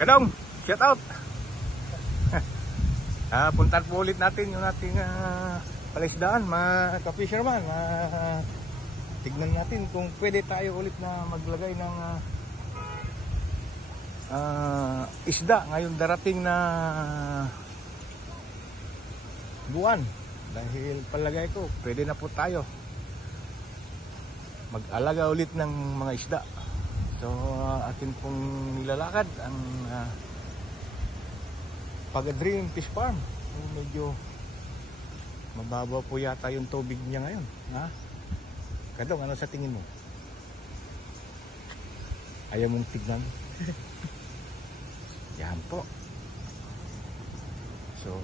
Kadong, shout out. Puntahan po ulit natin yung ating palaisdaan, mga ka-fisherman. Tignan natin kung pwede tayo ulit na maglagay ng isda ngayon darating na buwan. Dahil palagay ko pwede na po tayo mag-alaga ulit ng mga isda. So atin pong nilalakad ang Pag-Dream Fish Farm. Medyo mababa po yata yung tubig niya ngayon, ha? Kadong, ano sa tingin mo? Ayaw mong tignan? Yan po. So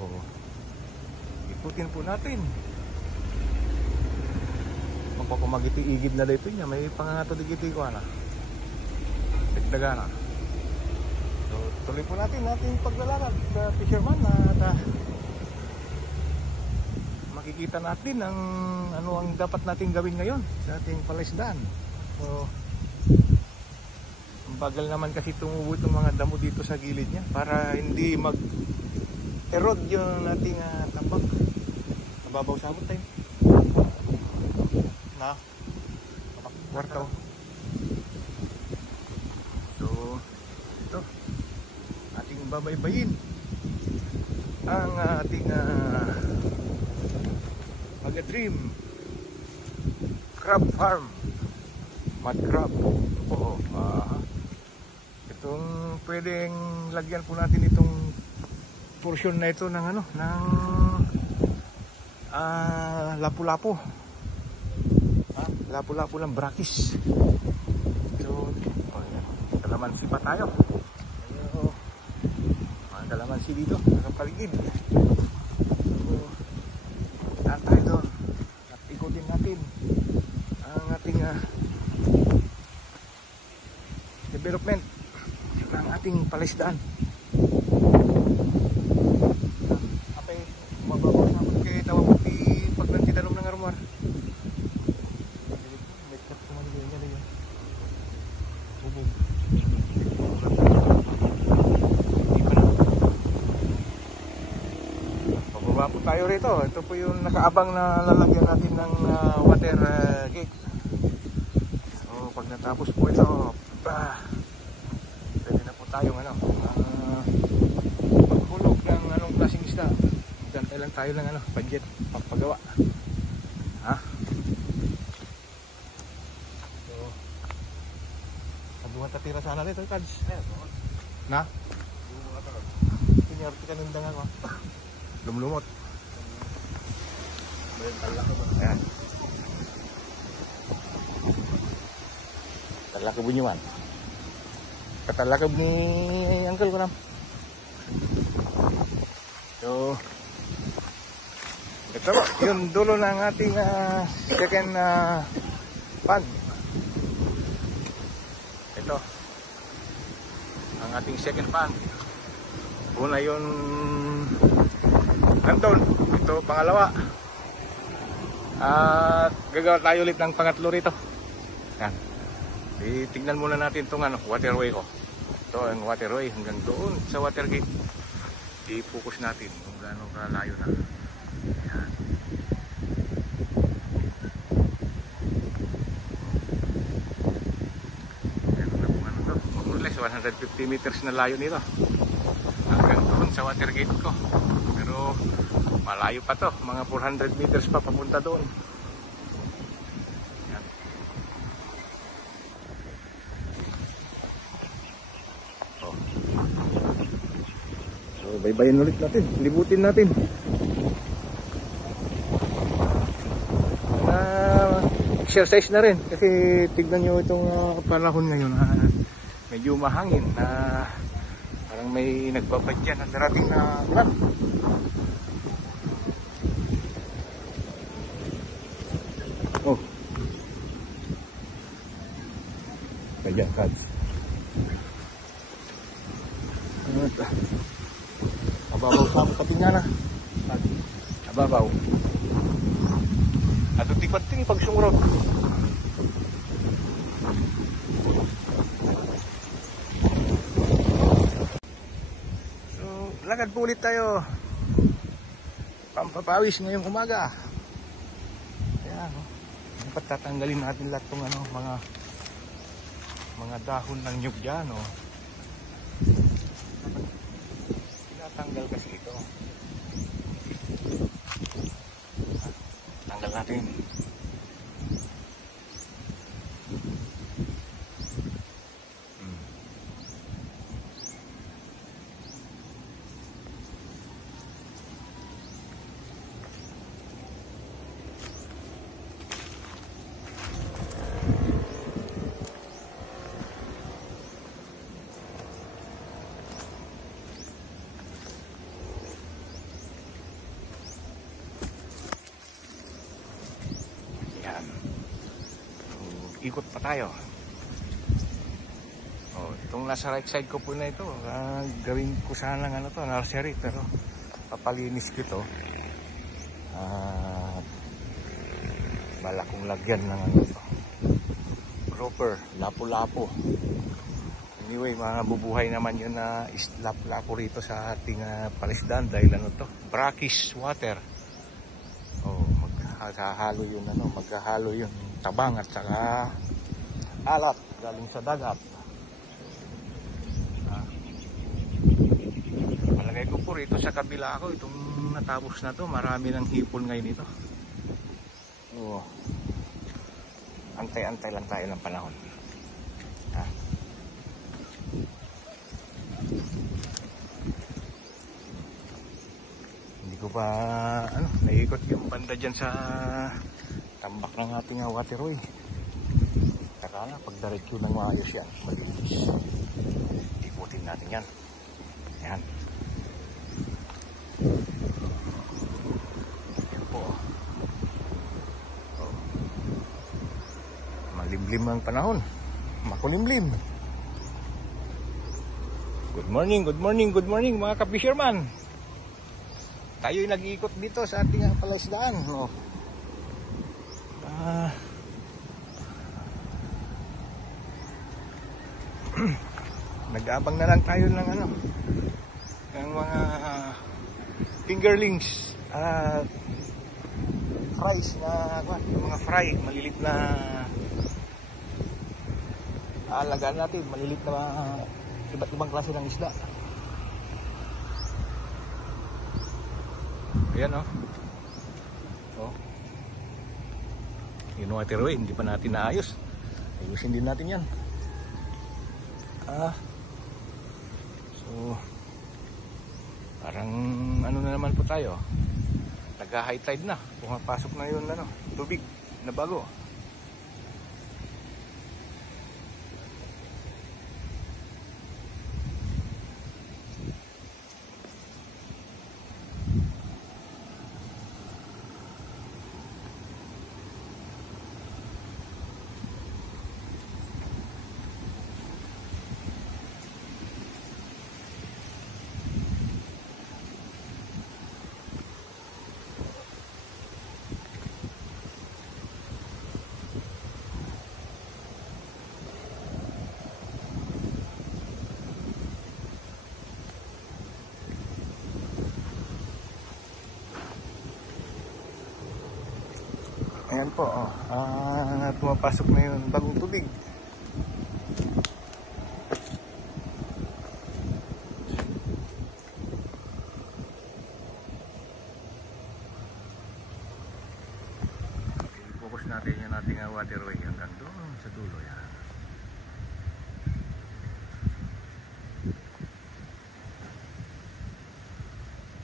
ikutin po natin. Magpakumagiti-igid na dito niya. May pangangato-digiti ko na dagdagan na. So tuloy po natin ating paglalakad sa fisherman at makikita natin ang ano ang dapat nating gawin ngayon sa ating palaisdaan. So ang bagal naman kasi tumubo itong mga damo dito sa gilid niya para hindi mag-erode yung ating tambak. Nababaw sabot tayo na kwarto. So ito ating babaybayin ang ating Pag-Dream Crab Farm, mud crab po. Itong pwedeng lagyan po natin itong portion na ito ng ano, ng lapu-lapu. Lapu-lapu ng brakis. So kalamansi pa tayo. Mga kalamansi dito sa paligid. So tahan tayo doon at ikutin natin ang ating development ng ating palaisdaan. Apay mababaw na ako kay tawag mo pag nantidanom ng arumar. Pababa po tayo rito. Ito po yung nakaabang na lalagyan natin ng water gate. So pag natapos po ito, pwede na po tayong paghulog ng anong klaseng isda. Gantay lang tayo ng budget pagpagawa. Ha? So sabuhan tatira sana rito, Kads. Na? Pinyarti ka ng dangan mo. Lumlumot. Ayan. Talakab niyo man. Katalakab ni uncle ko na. So ito po, yung dulo ng ating second pond. Ito ang ating second pond. Una yun nandun, ito pangalawa. At gagawa tayo ulit ng pangatlo rito. Yan. Tignan muna natin itong waterway ko. Ito ang waterway hanggang doon sa water gate. I-focus natin kung gaano kalayo na. Yan. Yan na kung ano to. More or less 150 meters na layo nito. Hanggang doon sa water gate ko. Pero malayo pa to. Mga 400 meters pa papunta doon. Baybayin ulit natin, libutin natin. Exercise na rin kasi tignan nyo itong panahon ngayon, medyo mahangin na parang may nagbabadyan na darating na ulan. Oh, kaya Kads. Ababaw sa katingana. Ababaw. At tipat-ting pagsungurot. Lakad po ulit tayo. Pampapawis ngayong umaga. Ayan, oh. Dapat tatanggalin natin lahat ng ano, mga dahon ng nyug dyan, oh. Tinatanggal kasi ito. Tanggal natin. Ikot pa tayo. Oh, itong nasa right side ko po na ito, gawin ko sana ng ano to, nursery, pero papalinis ko ito. Bala kong lagyan ng ano to, grouper, lapu-lapu. Anyway, mabubuhay naman yun na lapu-lapu rito sa ating palisdan dahil ano to, brackish water. Oh, maghahalo yun ano, maghahalo yun tabang at saka alat galing sa dagat. Palagay ko po rito sa kabila ako, itong natapos na to, marami ng hipon ngayon ito. Oh, antay-antay lang tayo ng panahon. Hindi ko pa naiikot yung banda dyan sa tambak ng ating waterway. Takala pag diretso ng maayos yan, malinis. Ikutin natin yan. Yan. Yan po. Oh. Malimlim ang panahon. Makulimlim. Good morning, good morning, good morning mga ka-fisherman. Tayo'y nag-iikot dito sa ating palisdaan. Oh. Nag-aabang na lang tayo ng ano, ng mga fingerlings at fries na mga fry, malilit na alagaan natin, malilit na iba't ibang klase ng isda. Ayan, oh. Oh. Yung waterway, hindi pa natin naayos. Ayusin din natin yan. So, parang ano na naman po tayo. Nag-high tide na. Pumapasok na yun, tubig na bago. Ayan po, pumapasok na yung bagong tubig. Focus natin yung ating waterway hanggang doon sa dulo yan.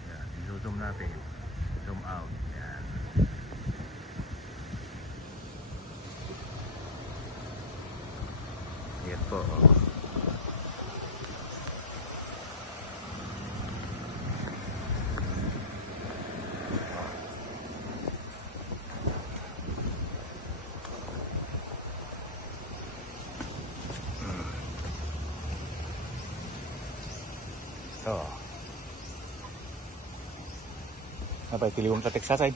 Yan, i-zoom natin. Zoom out. Yan. Yan po, oh. Ito. Apa yung tiliwang tatik sa side?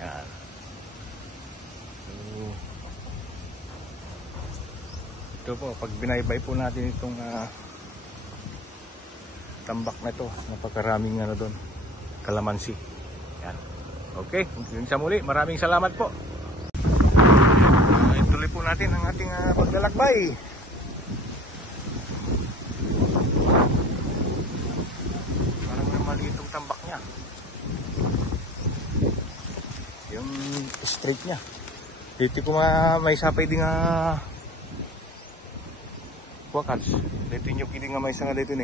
Yan. So, Ito po, pag binaybay po natin itong tambak na ito, napakaraming ano doon, kalamansi. Yan. Okay, yun sa muli. Maraming salamat po. Tuloy po natin ang ating paglalakbay. Parang may maliit ang tambak niya. Yung straight niya. Dito ko may sapay din wakats. Dito nyo kini nga may sanga dito ni.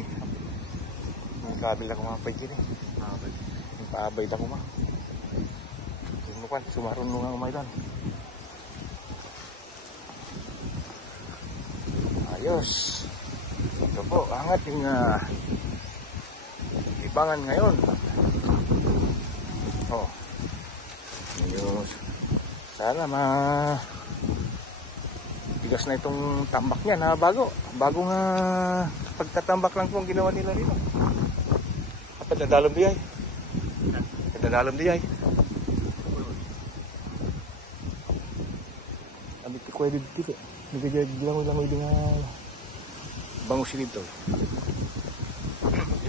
Nagkabil ako mga pagkiri. Paabay ako ma. Sumukan, sumaron nung ang umay doon. Ayos. Ito po ang ating libangan ngayon. Oh. Ayos. Sana tigas na itong tambak niya na bagong pagtatambak lang po ang ginawa nila dito. Apa dadalom di ay? Dadalom di ay? Abit ko pwede dito. Nagagaglang din bangus dito.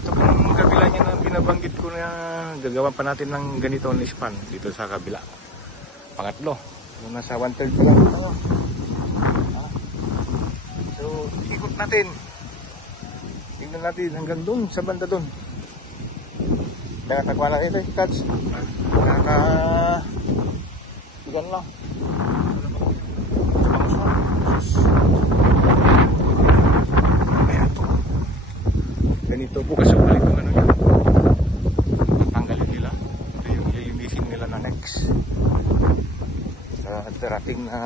Ito pong kabila niya na binabanggit ko na gagawa pa natin ng ganito na span dito sa kabila. Pangatlo. Yung nasa 1/3 pa lang ito. So, ikot natin. Tingnan natin hanggang doon, sa banda doon. Nakatagwa na ito, Kads. Tigan lang. Ayan to. Ganito po kasi balik ng ano yan. Tanggalin nila. Ito yung lilinisin nila na next. Sa darating na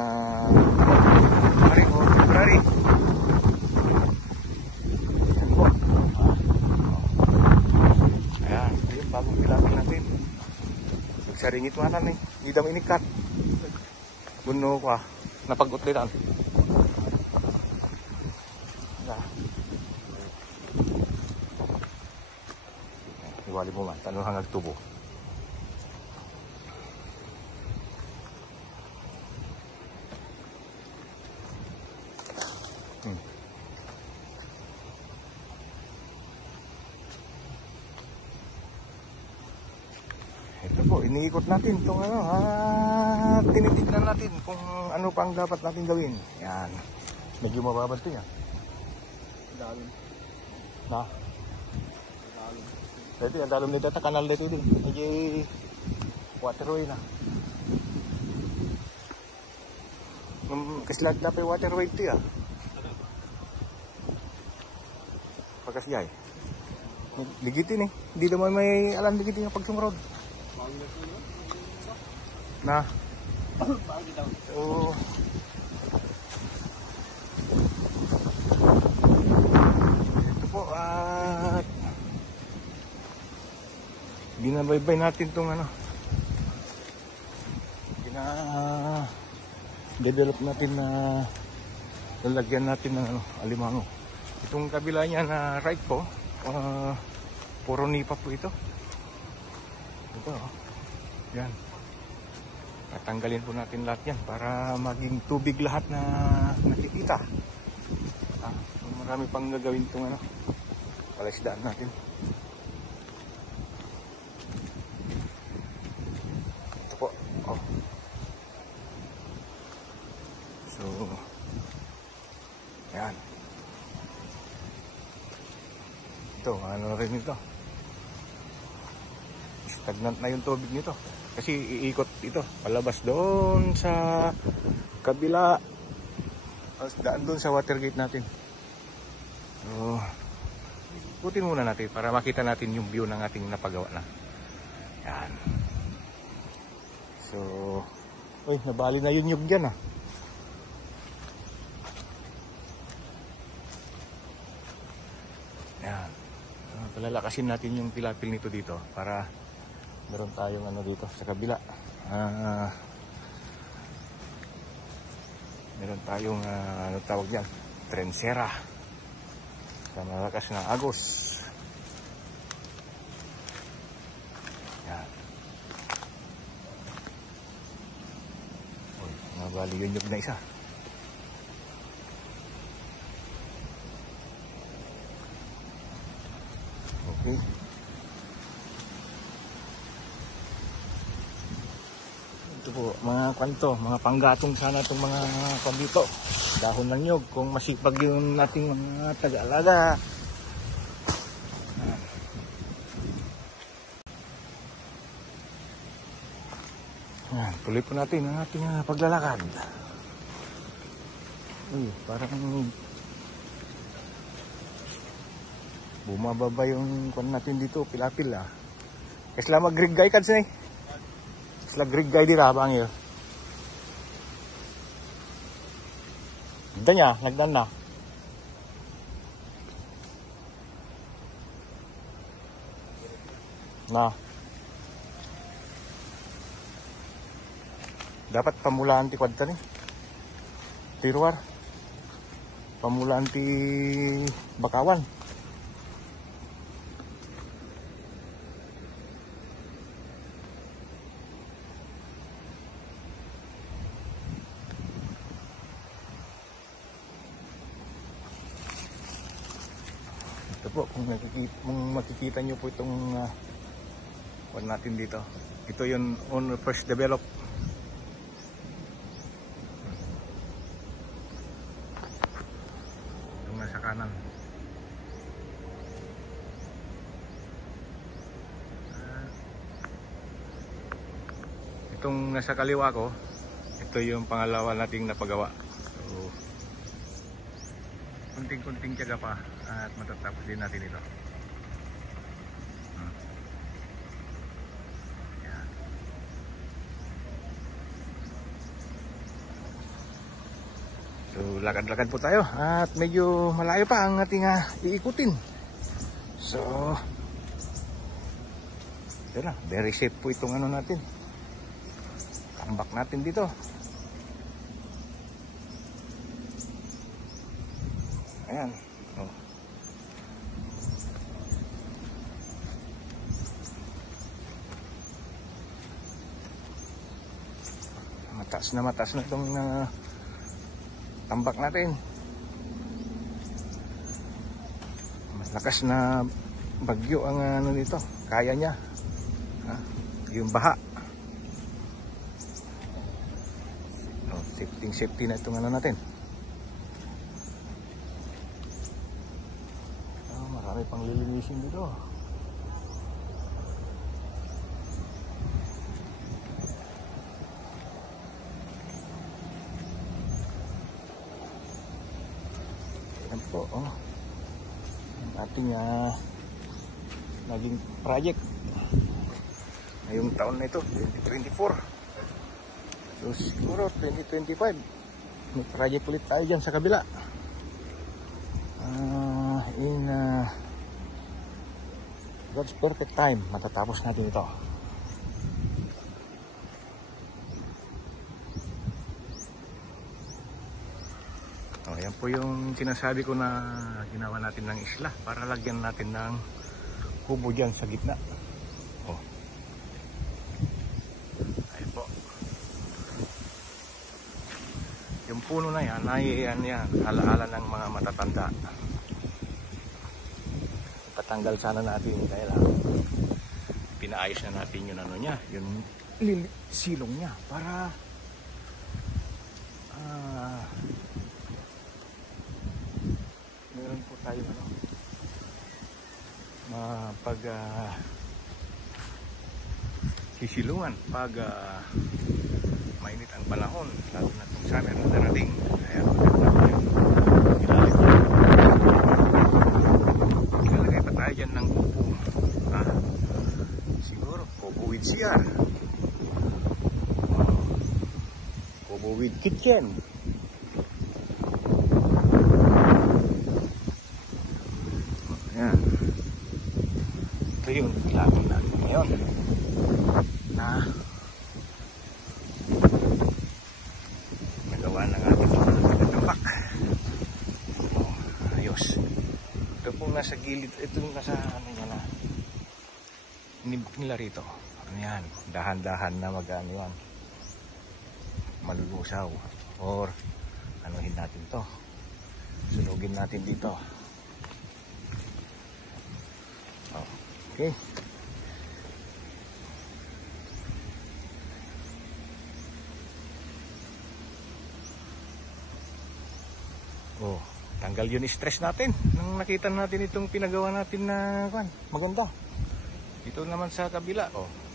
February o February. Ayan, ito yung bagong pilapin natin. Nagsaringit mo natin eh. Hindi daw inikat. Buno ko napag-utlitan. Iwali mo man, tanong hanggang tubo. Ito po, iniikot natin itong tinitignan natin kung ano pang dapat natin gawin. Yan. Medyo mababad ito yan. Dalom. Na? Dito yung dalom nito, kanal dito din. Medyo waterway na. Kasi dapat waterway ito yan. Pagkasiyay. Ligitin eh. Hindi naman may alam ligitin yung pagsumrod. Na. So, ito po binabaybay natin itong develop natin na lalagyan natin ng alimango. Itong kabila niya na right po, puro nipa po ito. Ito, yan. Tatanggalin po natin lahat yan para maging tubig lahat na nakikita. Marami pang gagawin itong palaisdaan natin. Ito po. Oh. So, yan. Ito, ano rin ito. Stagnant na yung tubig nito. Kasi iikot ito. Palabas doon sa kabila. Daan doon sa water gate natin. So, ikutin muna natin para makita natin yung view ng ating napagawa na. Yan. So, uy, nabali na yun yung dyan ah. Yan. Palalakasin natin yung pilapil nito dito para meron tayong dito sa kabila. Meron tayong ano tawag diyan? Trensera. Sa malakas na agos. Yan. Oy, nabali yun yung na isa. Okay. Ito po, mga kwanto, mga panggatong sana itong mga kwan dito. Dahon ng nyug, kung masipag yung nating mga taga-alaga. Yan, tuloy po natin ang ating paglalakad. Uy, parang bumababa yung kwan natin dito, pilapil ah. Kasla mag-griggay ka dyan eh. Kasla griggay di rabang yun. Nagdan niya, nagdan na. Na. Dapat pamulaan ti kwadta ni. Tiruar. Pamulaan ti Bakawan. Ito po, kung makikita nyo po itong kwan natin dito. Ito yung on first develop. Yung nasa kanan. Itong nasa kaliwa ko, ito yung pangalawa nating napagawa. So, kunting-kunting tiyaga pa at matatapos din natin ito. Yan. So, lakad-lakad po tayo at medyo malayo pa ang ating iikutin. So, ito na, very safe po itong ano natin. Tambak natin dito. Ayan. Oh. Mataas na itong tambak natin. Malakas na bagyo ang ano nito. Kaya niya. Yung baha. Safety na itong ano natin. Marami pang lilinisin dito. Ayan po, oh. Ang ating naging project ngayong taon na ito, 2024. So siguro 2025 may project ulit tayo dyan sa kabila. In God's perfect time matatapos natin ito. Yan po yung sinasabi ko na ginawa natin ng isla para lagyan natin ng kubo dyan sa gitna. Yung puno na yan ay alaala ng mga matatanda. Patanggal sana natin dahil pinaayos na natin yung ano niya, yung silong niya para meron po tayo pag sisilungan pag mainit ang panahon, lalo na itong summer na darating. Kaya ilalagay pa tayo dyan ng kubo. Siguro kubo with CR, kubo with kitchen. Ayan. Ito yung ilagay natin ngayon na nasa gilid, ito yung nasa ano niya na inibok nila rito. Ano yan, dahan-dahan na mag-ano yan, malulusaw or anuhin natin to, sunugin natin dito. Oh. Okay. Oh, tanggal yun stress natin nang nakita natin itong pinagawa natin na maganda. Ito naman sa kabila, oh.